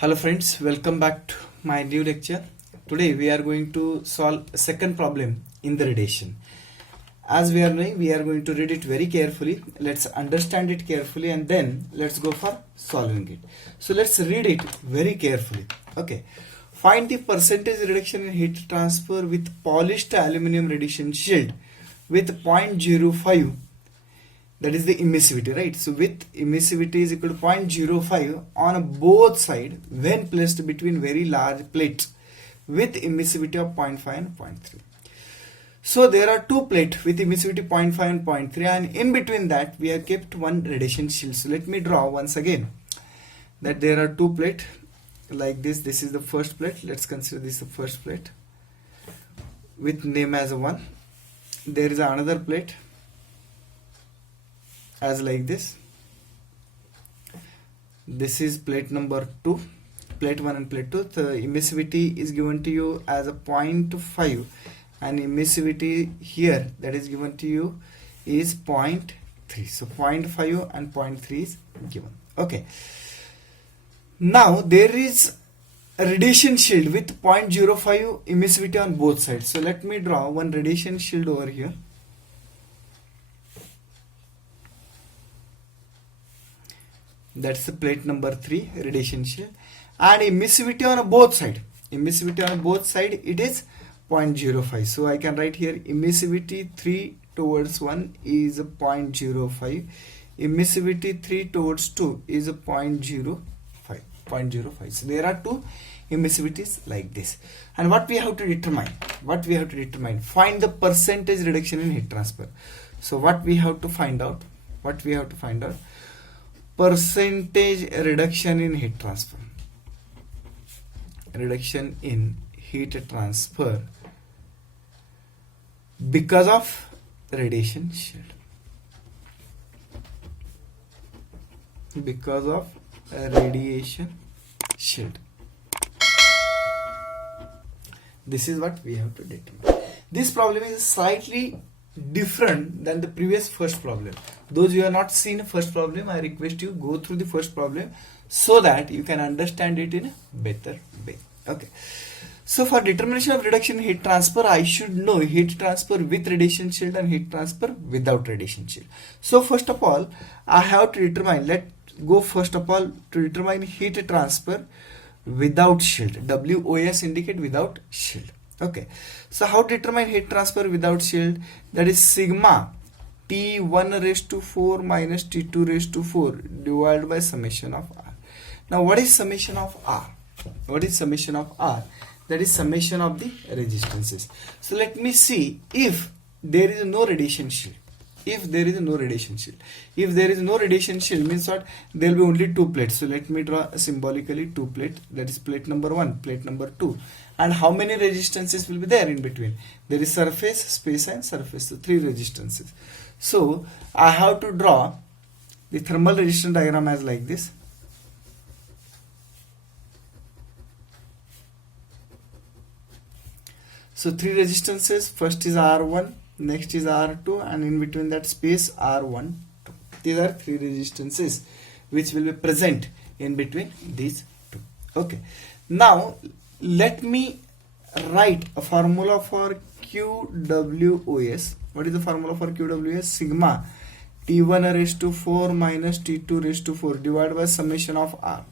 Hello friends, welcome back to my new lecture. Today we are going to solve a second problem in the radiation. As we are knowing, we are going to read it very carefully. Let's understand it carefully and then let's go for solving it. So let's read it very carefully. Okay. Find the percentage reduction in heat transfer with polished aluminum radiation shield with 0.05, that is the emissivity, right? So with emissivity is equal to 0.05 on both sides when placed between very large plates with emissivity of 0.5 and 0.3. So there are two plates with emissivity 0.5 and 0.3, and in between that we have kept one radiation shield. So let me draw once again that there are two plates like this. This is the first plate. Let's consider this the first plate with name as 1. There is another plate as like this. This is plate number 2, plate 1 and plate 2. The emissivity is given to you as a 0.5 and emissivity here that is given to you is 0.3. So 0.5 and 0.3 is given. Okay. Now there is a radiation shield with 0.05 emissivity on both sides. So let me draw one radiation shield over here. That's the plate number 3 radiation shield, and emissivity on both side. Emissivity on both side it is 0.05. So I can write here emissivity 3 towards 1 is 0.05. Emissivity 3 towards 2 is 0.05. 0.05. So there are two emissivities like this. And what we have to determine? Find the percentage reduction in heat transfer. So what we have to find out? Percentage reduction in heat transfer. Reduction in heat transfer because of radiation shield. Because of radiation shield. This is what we have to determine. This problem is slightly different than the previous first problem. Those who have not seen first problem, I request you go through the first problem so that you can understand it in a better way. Okay. So for determination of reduction in heat transfer, I should know heat transfer with radiation shield and heat transfer without radiation shield. So first of all, I have to determine, let's go first of all to determine heat transfer without shield. WOS indicate without shield. Okay, so how to determine heat transfer without shield? That is sigma T1 raised to 4 minus T2 raised to 4 divided by summation of R. Now what is summation of R? That is summation of the resistances. So let me see if there is no radiation shield. If there is no radiation shield means what? There will be only two plates. So let me draw symbolically two plates. That is plate number 1, plate number 2. And how many resistances will be there in between? There is surface, space and surface. So 3 resistances. So I have to draw the thermal resistance diagram as like this. So 3 resistances. First is R1, next is R2, and in between that space R1. These are 3 resistances which will be present in between these two. Okay. Now let me write a formula for QWOS. What is the formula for QWOS? Sigma T1 raised to 4 minus T2 raised to 4 divided by summation of R.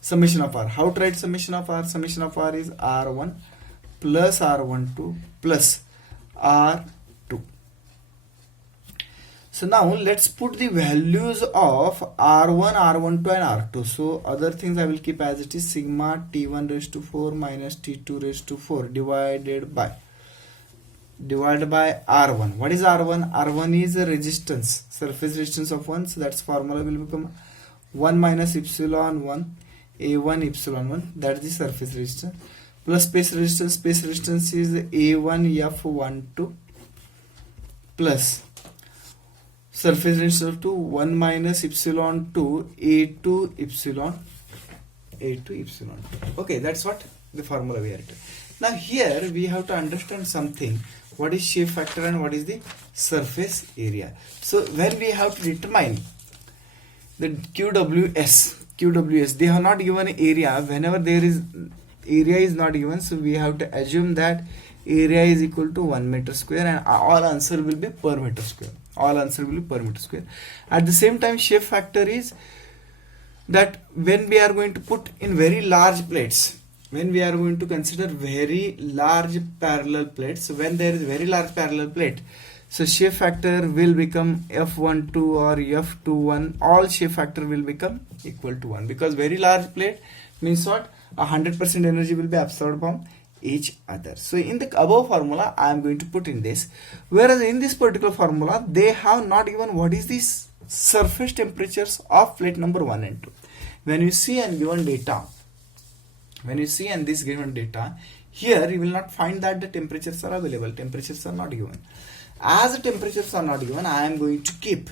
Summation of R. How to write summation of R? Summation of R is R1 plus R12 plus R2. So now let's put the values of R1, R12 and R2. So other things I will keep as it is. Sigma T1 raised to 4 minus T2 raised to 4 divided by R1. What is R1? R1 is a resistance, surface resistance of 1. So that's formula will become 1 minus epsilon 1 A1 epsilon 1. That is the surface resistance. Plus space resistance. Space resistance is A1 F12 plus surface resistance of 2 1 minus epsilon 2 A2 epsilon 2. Okay, that's what the formula we are doing. Now here we have to understand something. What is shape factor and what is the surface area? So when we have to determine the QWS, QWS, they have not given area. Whenever there is area is not given, so we have to assume that area is equal to 1 meter square, and all answer will be per meter square. All answer will be per meter square. At the same time, shape factor is that when we are going to put in very large plates, when we are going to consider very large parallel plates, so when there is very large parallel plate, so shape factor will become F12 or F21. All shape factor will become equal to 1, because very large plate means what? 100% energy will be absorbed from each other. So in the above formula, I am going to put in this. Whereas in this particular formula, they have not given what is this surface temperatures of plate number 1 and 2. When you see and given data, when you see and this given data, here you will not find that the temperatures are available. Temperatures are not given. As the temperatures are not given, I am going to keep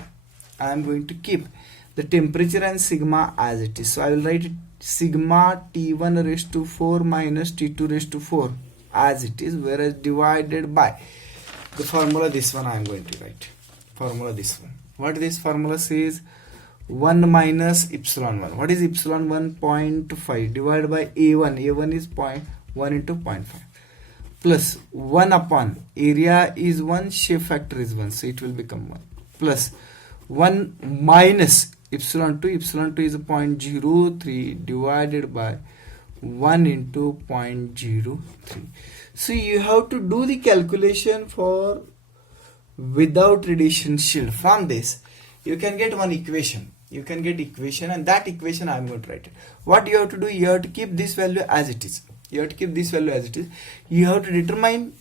the temperature and sigma as it is. So I will write it sigma T1 raised to 4 minus T2 raised to 4 as it is, whereas divided by the formula, this one I am going to write. Formula this one. What this formula says? 1 minus epsilon 1. What is epsilon 1? 0.5 divided by A1. A1 is 0.1 into 0.5. Plus 1 upon area is 1, shape factor is 1, so it will become 1, plus 1 minus epsilon 2. Epsilon 2 is 0.03 divided by 1 into 0.03. So you have to do the calculation for without radiation shield. From this you can get one equation. You can get equation, and that equation I am going to write it. What you have to do, you have to keep this value as it is. You have to keep this value as it is. You have to determine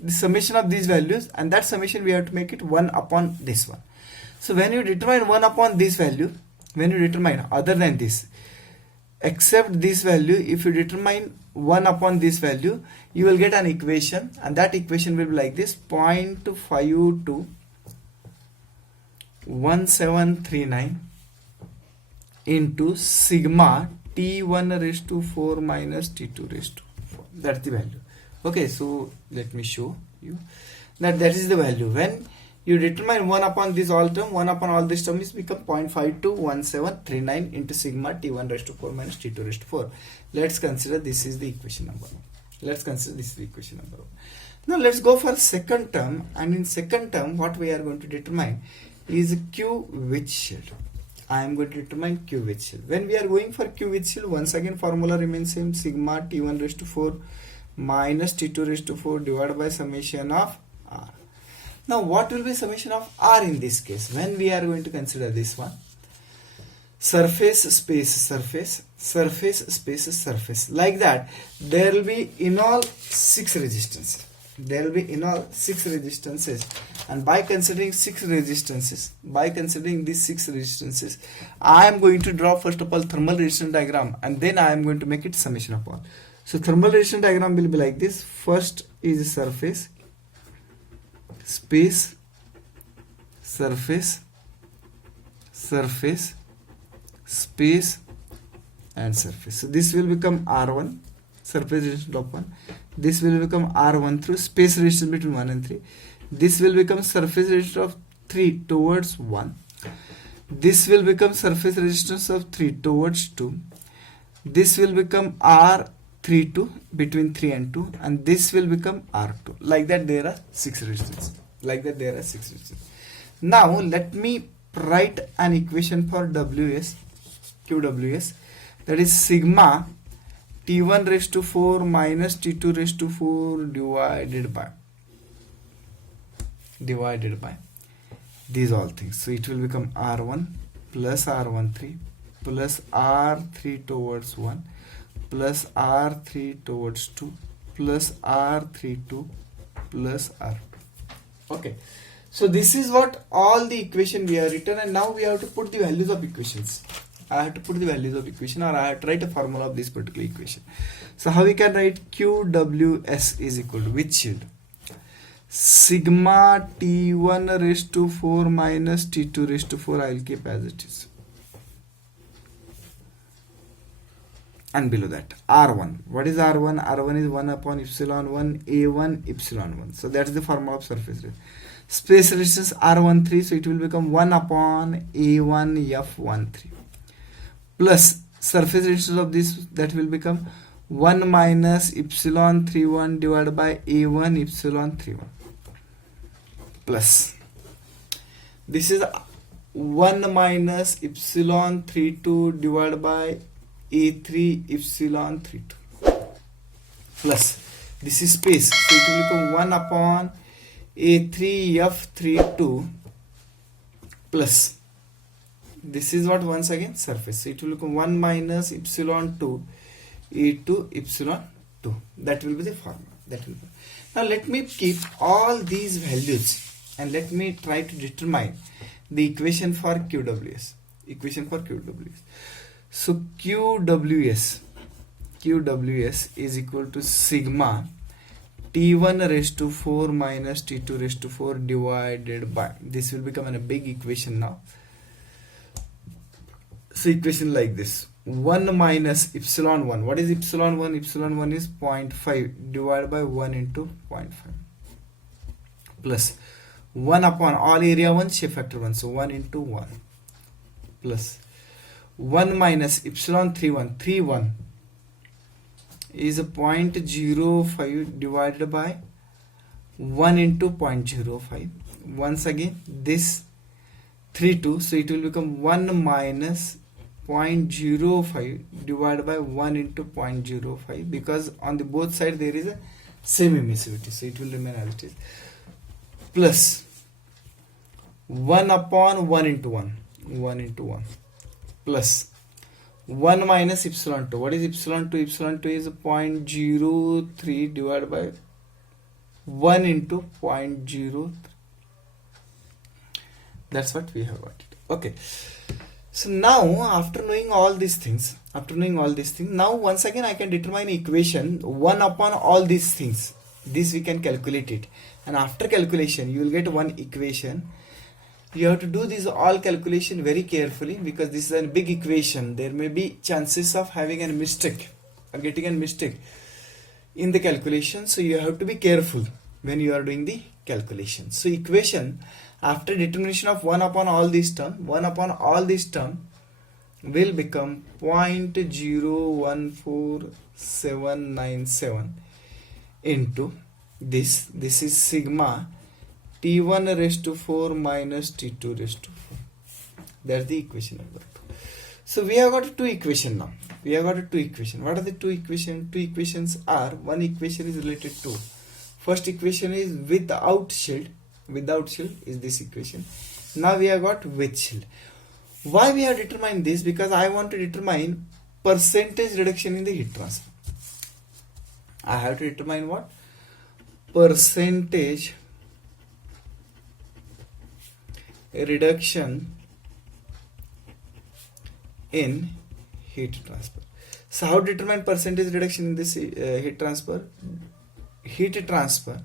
the summation of these values, and that summation we have to make it 1 upon this one. So when you determine 1 upon this value, when you determine other than this, except this value, if you determine 1 upon this value, you will get an equation, and that equation will be like this: 0.52 1739 into sigma T1 raised to 4 minus T2 raised to 4. That's the value. Okay, so let me show you that is the value. When you determine 1 upon this all term, 1 upon all this term is become 0.521739 into sigma T1 raised to 4 minus T2 raised to 4. Let's consider this is the equation number 1. Let's consider this is the equation number 1. Now let's go for second term, and in second term what we are going to determine is Q width shield. I am going to determine Q width shield. When we are going for Q width shield, once again formula remains same: sigma T1 raised to 4 minus T2 raised to 4 divided by summation of R. Now what will be summation of R in this case? When we are going to consider this one, surface space surface, surface space surface, like that, there will be in all 6 resistances. There will be in all 6 resistances, and by considering 6 resistances, I am going to draw first of all thermal resistance diagram, and then I am going to make it summation of all. So thermal resistance diagram will be like this. First is surface, space, surface, surface, space, and surface. So this will become R1, surface resistance of 1. This will become R1 through space resistance between 1 and 3. This will become surface resistance of 3 towards 1. This will become surface resistance of 3 towards 2. This will become R32 between 3 and 2, and this will become R2. Like that there are 6 resistances. Now let me write an equation for QWS, that is sigma T1 raised to 4 minus T2 raised to 4 divided by these all things. So it will become R1 plus R13 plus R3 towards 1 plus R3 towards 2 plus R32 plus R2. Okay, so this is what all the equation we have written, and now we have to put the values of equations. I have to put the values of equation, or I have to write a formula of this particular equation. So how we can write QWS is equal to width shield sigma T1 raised to 4 minus T2 raised to 4. I will keep as it is, and below that R1. What is R1? R1 is 1 upon epsilon 1 A1 epsilon 1. So that is the formula of surface resistance. Space resistance R13, so it will become 1 upon A1 F13 plus surface resistance of this, that will become 1 minus epsilon 31 divided by A1 epsilon 31 plus this is 1 minus epsilon 32 divided by A3 epsilon 32 plus this is space, so it will become 1 upon A3 F32 plus this is what, once again surface, so it will become 1 minus epsilon 2 E2 epsilon 2. That will be the formula. That will be. Now let me keep all these values and let me try to determine the equation for QWS. Equation for QWS. So QWS is equal to sigma T1 raised to 4 minus T2 raised to 4 divided by, this will become a big equation now. So equation like this, 1 minus epsilon 1. What is epsilon 1? Epsilon 1 is 0.5 divided by 1 into 0.5 plus 1 upon all area 1 shape factor 1, so 1 into 1 plus 1 minus epsilon 31 is a 0.05 divided by 1 into 0.05. Once again this 32, so it will become 1 minus 0.05 divided by 1 into 0.05, because on the both side there is a same emissivity, so it will remain as it is, plus 1 upon 1 into 1 plus 1 minus epsilon 2. What is epsilon 2? Epsilon 2 is 0.03 divided by 1 into 0.03. That's what we have got it. Okay. So now after knowing all these things, now once again I can determine equation 1 upon all these things. This we can calculate it, and after calculation you will get one equation. You have to do this all calculation very carefully, because this is a big equation. There may be chances of having a mistake or getting a mistake in the calculation, so you have to be careful when you are doing the calculation. So equation after determination of 1 upon all these term, will become 0.014797 into this is sigma T1 raised to 4 minus T2 raised to 4. That's the equation number 2. So we have got two equation now. What are the two equations? Two equations are, one equation is related to, first equation is without shield is this equation. Now we have got with shield. Why we have determined this? Because I want to determine percentage reduction in the heat transfer. I have to determine what? Percentage reduction in heat transfer. So how to determine percentage reduction in this heat transfer? Heat transfer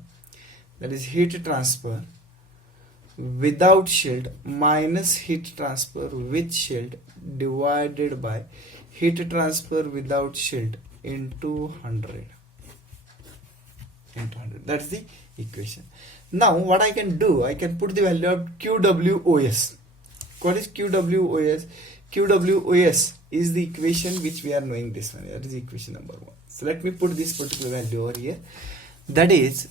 without shield minus heat transfer with shield divided by heat transfer without shield into 100. That's the equation. Now what I can do, I can put the value of QWOS. What is QWOS? QWOS is the equation which we are knowing, this one. That is equation number 1. So let me put this particular value over here. That is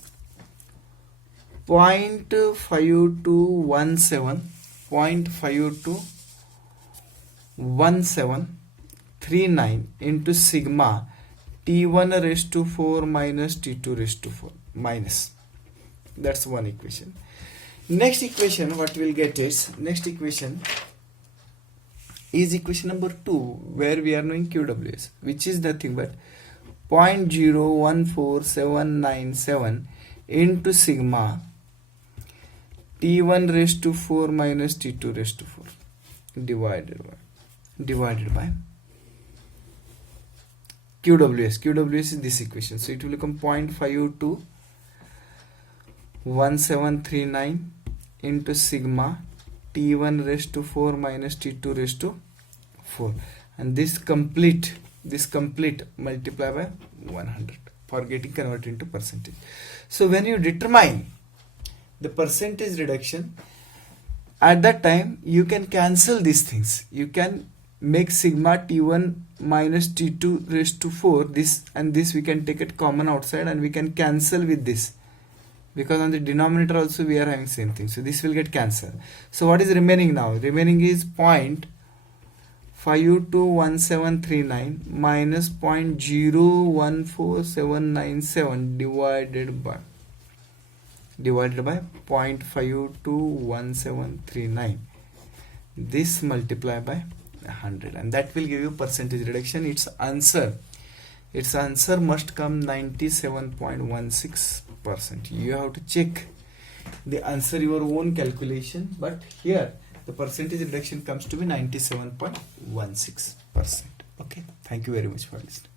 0.521739 into sigma T1 raised to 4 minus T2 raised to 4 minus. That's one equation. Next equation, what we'll get is, equation number 2, where we are knowing QWS, which is nothing but 0.014797 into sigma T1 raised to 4 minus T2 raised to 4 divided by QWS. QWS is this equation. So it will become 0.521739 into sigma T1 raised to 4 minus T2 raised to 4, and this complete multiply by 100 for getting converted into percentage. So when you determine the percentage reduction, at that time you can cancel these things. You can make sigma T1 minus T2 raised to 4, this and this we can take it common outside and we can cancel with this, because on the denominator also we are having same thing, so this will get cancelled. So what is remaining now? Remaining is 0.521739 minus 0.014797 divided by 0.521739. This multiply by 100, and that will give you percentage reduction. Its answer must come 97.16%. You have to check the answer your own calculation, but here the percentage reduction comes to be 97.16%. Okay, thank you very much for listening.